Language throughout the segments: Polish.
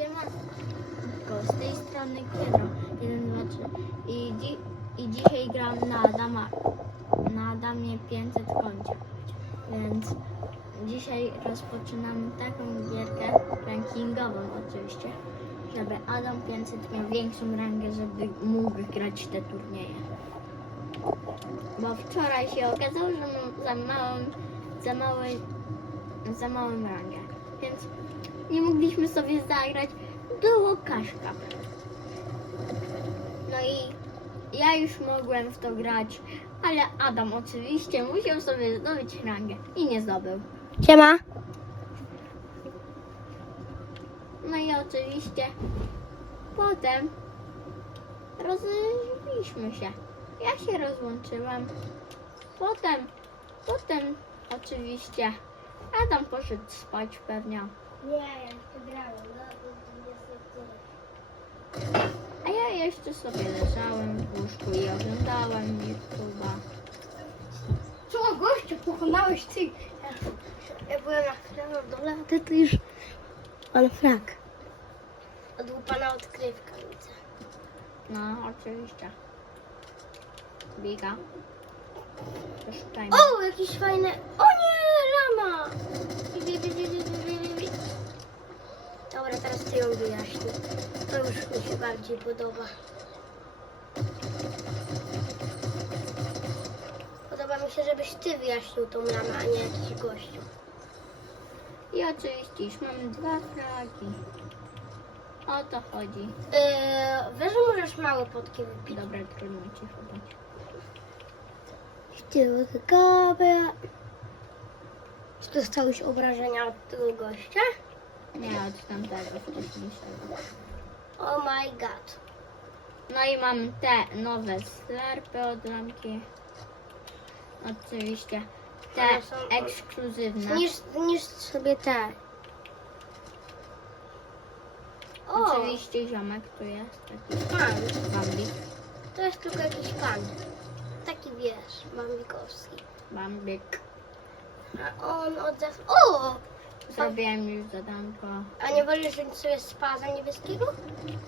Siemanko, z tej strony Kiero 1, 2, 3 I, dzi i dzisiaj gram na Adama na Adamie 500 koncie więc dzisiaj rozpoczynamy taką gierkę rankingową oczywiście żeby Adam 500 miał większą rangę, żeby mógł grać te turnieje. Bo wczoraj się okazało, że mam za małą za mały za małą rangę więc nie mogliśmy sobie zagrać, było kaszka. No i ja już mogłem w to grać, ale Adam oczywiście musiał sobie zdobyć rangę i nie zdobył. Siema. No i oczywiście potem rozeszliśmy się. Ja się rozłączyłem. Potem, potem oczywiście Adam poszedł spać pewnie. Nie, ja jeszcze grałem. No, A ja jeszcze sobie leżałem w łóżku i oglądałem YouTube'a. Co, gościu, pokonałeś ty? Ja, ja byłem na chwilę na dole, a ty już... Pan frak. Odłupana odkrywka, widzę. No, oczywiście. Biga. Poszukajmy. O, jakieś fajne... O Dobra, teraz ty ją wyjaśnij. To już mi się bardziej podoba. Podoba mi się, żebyś ty wyjaśnił tą lamę, a nie jakiś gościu. I oczywiście już mamy dwa fragi. O to chodzi. Yy, wiesz, że możesz małe potki wypić. Dobra, trudno ci chyba. Ciekawe. Czy dostałeś obrażenia od tego gościa? Nie, od tamtego wcześniejszego. Oh my god. No i mam te nowe slerpy od lamki. Oczywiście. Te One są- ekskluzywne. Zniszcz, zniszcz sobie te. O, Oczywiście ziomek tu jest. Taki pan. bambik. To jest tylko jakiś pan. Taki wiesz, bambikowski. Bambik. A on od zawsze... O! Zrobiłem już zadanko. A nie wolisz wziąć sobie spaza niebieskiego?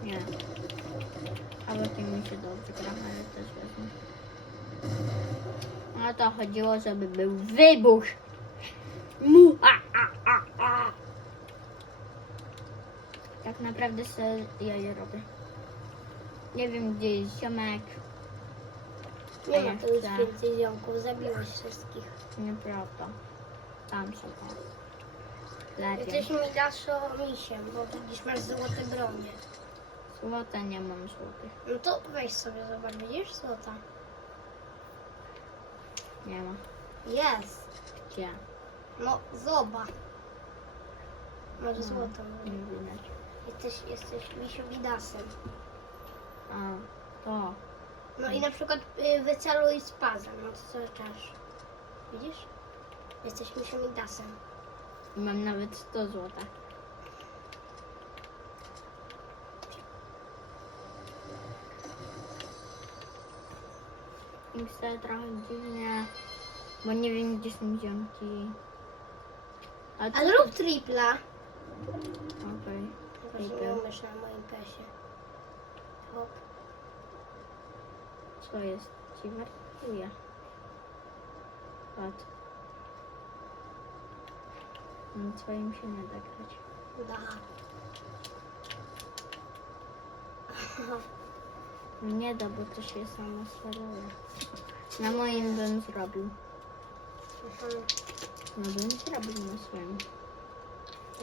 Nie. Albo tym mi się dobrze gra, ale też wezmę. O to chodziło, żeby był wybuch. Mu, a, a, a, a. Tak naprawdę sobie ja je robię. Nie wiem, gdzie jest ziomek. Nie ma tu już więcej ziomków, zabiłeś wszystkich. Nieprawda. Tam są. Lepiej. Jesteś mi dasz misiem, bo widzisz, masz złote bronie. Złote nie mam złotych. No to weź sobie, zobacz, widzisz złota? Nie ma. Jest. Gdzie? No, zobacz. Masz No, złoto. Nie widać. Jesteś, jesteś misiowidasem. A, to. No i na przykład y, wyceluj z pazem, no to co czas. Widzisz? Jesteś. I mam nawet 100 złota. I wcale trochę dziwnie, bo nie wiem gdzie są ziomki. A co zrób tripla. Okej. Właśnie nie umiesz na moim pesie. Hop. Co jest? Ci martwuje. Patrz. Na swoim się nie da grać. Da. Nie da, bo to się samo sferuje. Na moim bym zrobił. Mhm. No bym zrobił na swoim.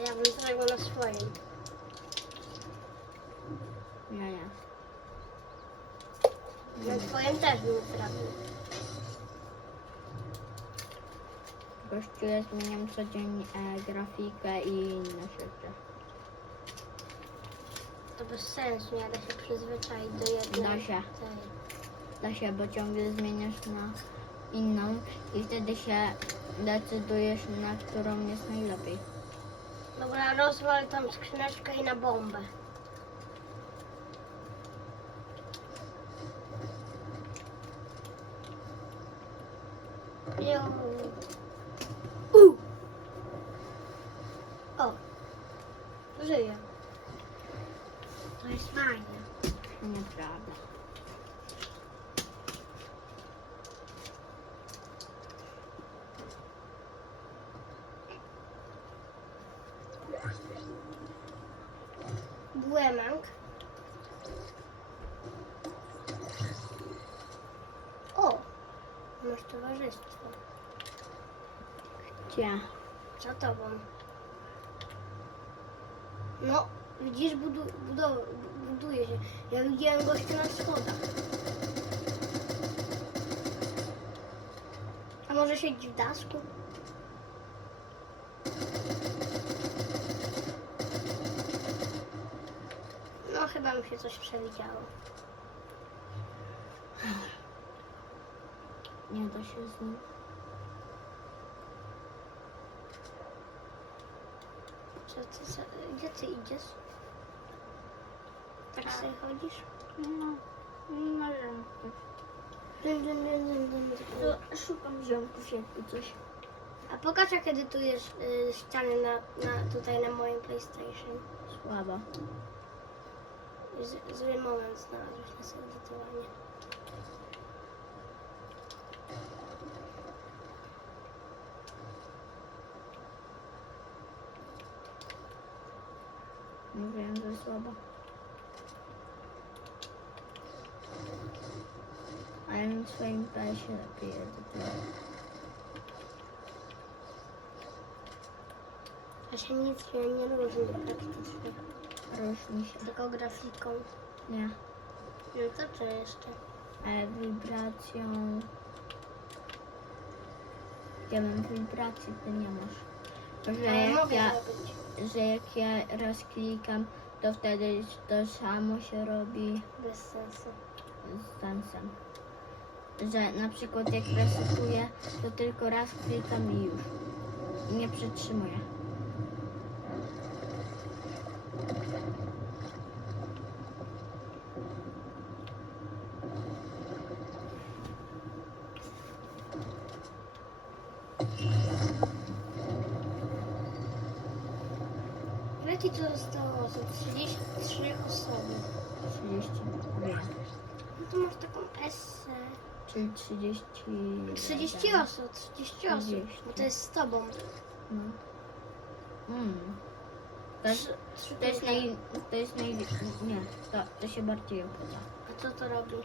Ja bym zrobił na swoim. Nie, nie. Na twoim też bym zrobił. Gościu, ja zmieniam co dzień e, grafikę i inne rzeczy. To bez sensu, nie da się przyzwyczaić do jednej. Da się. tej. Da się, bo ciągle zmieniasz na inną i wtedy się decydujesz, na którą jest najlepiej. Dobra, rozwal tam skrzyneczkę i na bombę. Jo. Błemank. O! Masz towarzystwo. Gdzie? Za tobą. No, widzisz, budu, budow, buduje się. Ja widziałem gościa na schodach. A może siedzi w dasku? Mi się coś przewidziało. Nie da się z nim. Co ty, co, gdzie ty idziesz? Tak sobie chodzisz? No, może. Dym, dym, dym, dym, dym, dym. To szukam ziomków jakby coś. A pokaż jak edytujesz y, ściany na, na, tutaj na moim PlayStation. Słaba. Z, zły moment znalazłeś na sobie edytowanie. Mówiłem, że słaba. Ale na swoim PS-ie lepiej edytuję. A się nic nie różni praktycznie. Różni się. Tylko grafiką. Nie. No to co jeszcze? Ale wibracją... Ja mam wibracji, ty nie masz. Że ja jak mogę ja, zrobić. że jak ja raz klikam, to wtedy to samo się robi Bez sensu. z sensem. Że na przykład jak resetuję, to tylko raz klikam i już. Nie przytrzymuję. Ci to zostało osób? 33 osoby. 32. No to masz taką esę. Czyli 30. 30 osób, 30 osób. 30. Bo to jest z tobą. No. Mm. To jest, Trzy- to jest naj... To jest naj... Nie, to, to się bardziej opłaca. A co to robi?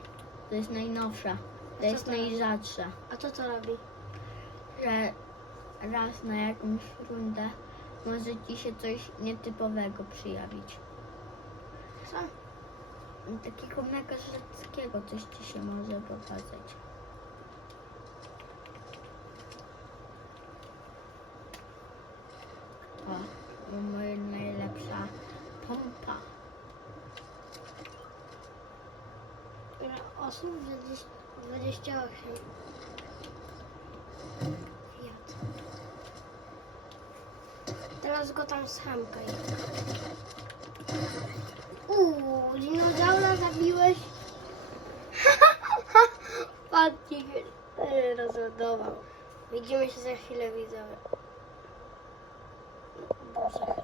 To jest najnowsza. A To co jest to? najrzadsza. A co to robi? Że raz na jakąś rundę może ci się coś nietypowego przyjawić. Co? Takiego mega rzadkiego coś ci się może pokazać. O, moja najlepsza pompa. Osób? 20, 28. Teraz go tam schamkaj. Uuu, dinozaura zabiłeś? Patrzcie, rozładował. Widzimy się za chwilę, widzowie. Boże.